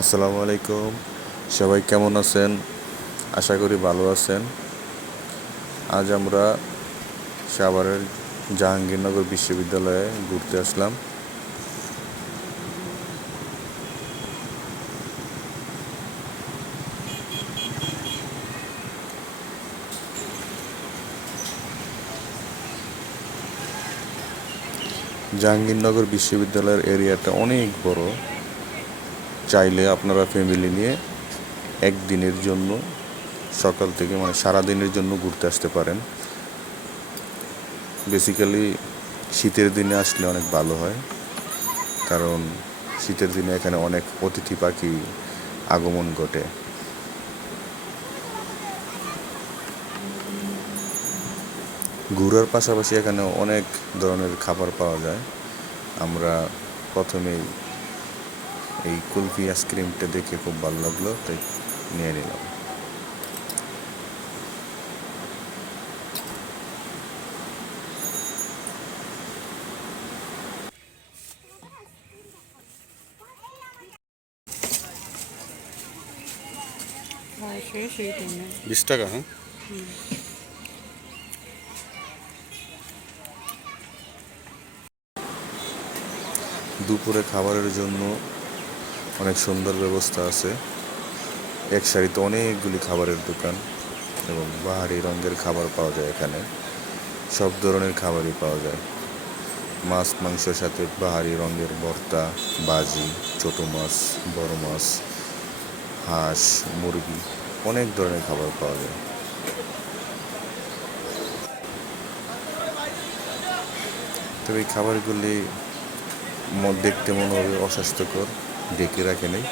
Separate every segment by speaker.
Speaker 1: আসসালামু আলাইকুম। সবাই কেমন আছেন? আশা করি ভালো আছেন। আজ আমরা সাভারের জাহাঙ্গীরনগর বিশ্ববিদ্যালয়ে ঘুরতে আসলাম। জাহাঙ্গীরনগর বিশ্ববিদ্যালয়ের এরিয়াটা অনেক বড়। চাইলে আপনারা ফ্যামিলি নিয়ে একদিনের জন্য সকাল থেকে মানে সারা দিনের জন্য ঘুরতে আসতে পারেন। বেসিক্যালি শীতের দিনে আসলে অনেক ভালো হয়, কারণ শীতের দিনে এখানে অনেক অতিথি পাখি আগমন ঘটে। ঘোরার পাশাপাশি এখানে অনেক ধরনের খাবার পাওয়া যায়। আমরা প্রথমেই এই কুলফি আইসক্রিমটা দেখে খুব ভালো লাগল তাই নিয়ে নিলাম।
Speaker 2: টাইমে
Speaker 1: বিশ টাকা হ্যাঁ? দুপুরে খাবারের জন্য অনেক সুন্দর ব্যবস্থা আছে। এক সারিতে অনেকগুলি খাবারের দোকান এবং বাহারি রঙের খাবার পাওয়া যায় এখানে। সব ধরনের খাবারই পাওয়া যায়। মাছ মাংসের সাথে বাহারি রঙের ভর্তা, বাজি, ছোটো মাছ, বড় মাছ, হাঁস, মুরগি অনেক ধরনের খাবার পাওয়া যায়। তবে এই খাবারগুলি দেখতে মনে হবে অস্বাস্থ্যকর। ডেকে রাখে নেই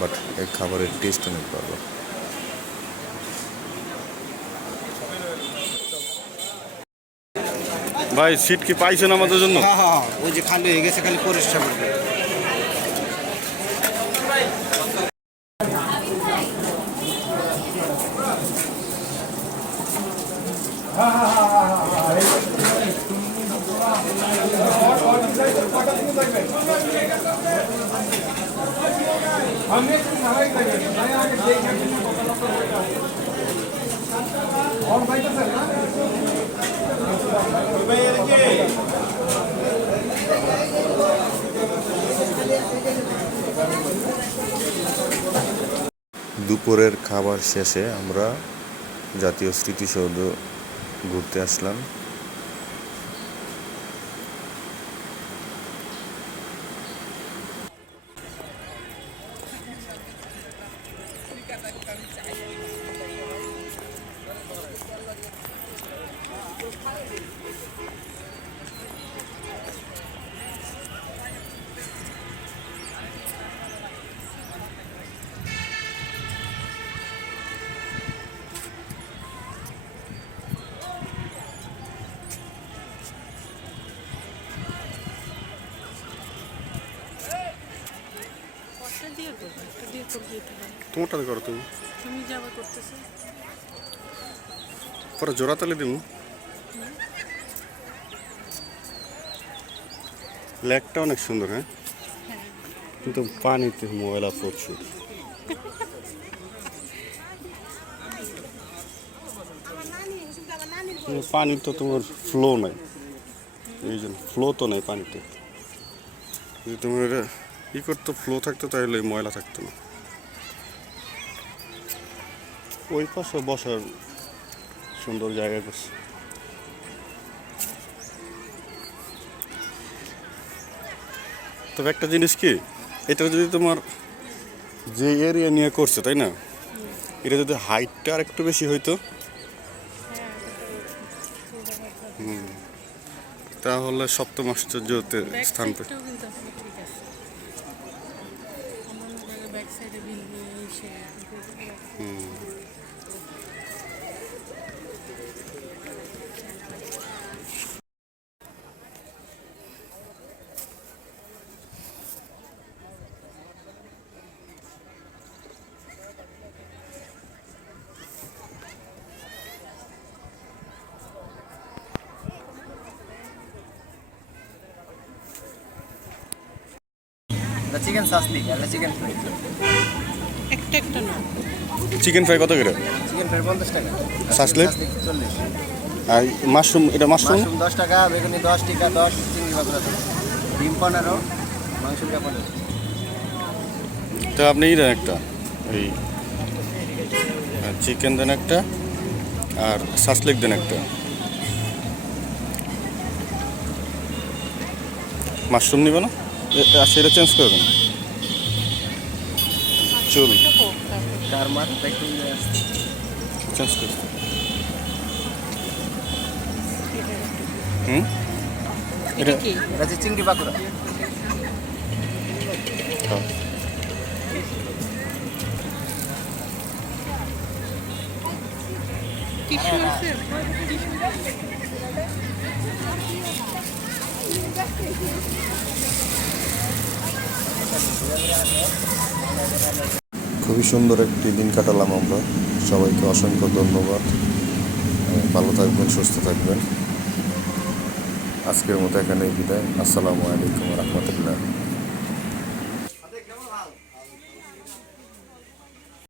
Speaker 1: বাট এই খাবারের টেস্ট অনেক ভালো।
Speaker 3: ভাই সিট কি পাইছেন আমাদের জন্য?
Speaker 4: হ্যাঁ হ্যাঁ ওই যে খালি হয়ে গেছে খালি পরিষ্কার করবে
Speaker 1: দুপুরের খাবার শেষে আমরা জাতীয় স্মৃতিসৌধ ঘুরতে আসলাম।
Speaker 3: তোমারটা করো তুমি।
Speaker 2: তুমি যাবা করতেছো।
Speaker 3: পরে জোড়া তালে দিব লেকটা অনেক সুন্দর হ্যাঁ? কিন্তু পানিতে ময়লা প্রচুর। পানি তো তোমার ফ্লো নাই। এই জন্য ফ্লো তো নাই পানিতে। যদি তোমার এটা ই করতো ফ্লো থাকতো তাহলে ময়লা থাকতো না। ওই পাশে বসার সুন্দর জায়গা করছে। তবে একটা জিনিস কি এটা যদি তোমার যে এরিয়া নিয়ে করছে তাই না? এটা যদি হাইটটা আর একটু বেশি হইতো। তাহলে সপ্তম আশ্চর্যতে স্থান পেত
Speaker 2: ada bilik share. Hmm.
Speaker 4: Chicken chicken fry
Speaker 2: একটা একটা না।
Speaker 3: চিকেন ফ্রাই কত করে?
Speaker 4: চিকেন ফ্রাই পঞ্চাশ টাকা।
Speaker 3: আর মাশরুম এটা মাশরুম
Speaker 4: দশ টাকা বেগুনি দশ টিকা দশ চিংড়ি বাঁকুড়া ডিম পনেরো মাংস পনেরো
Speaker 3: তো আপনি দেন একটা এই চিকেন দেন একটা আর সাসলেক দেন একটা। মাশরুম নিব না? সেটা চেঞ্জ করে দেন চুল চেঞ্জ করে দেন। হুম?
Speaker 2: এটা
Speaker 4: এটা চিংড়ি বাকুড়া
Speaker 3: হ্যাঁ।
Speaker 2: টিস্যু আছে?
Speaker 1: খুবই সুন্দর একটি দিন কাটালাম আমরা। সবাইকে অসংখ্য ধন্যবাদ। ভালো থাকবেন, সুস্থ থাকবেন। আজকের মতো এখানে বিদায়। আসসালামু আলাইকুম রহমতুল্লাহ।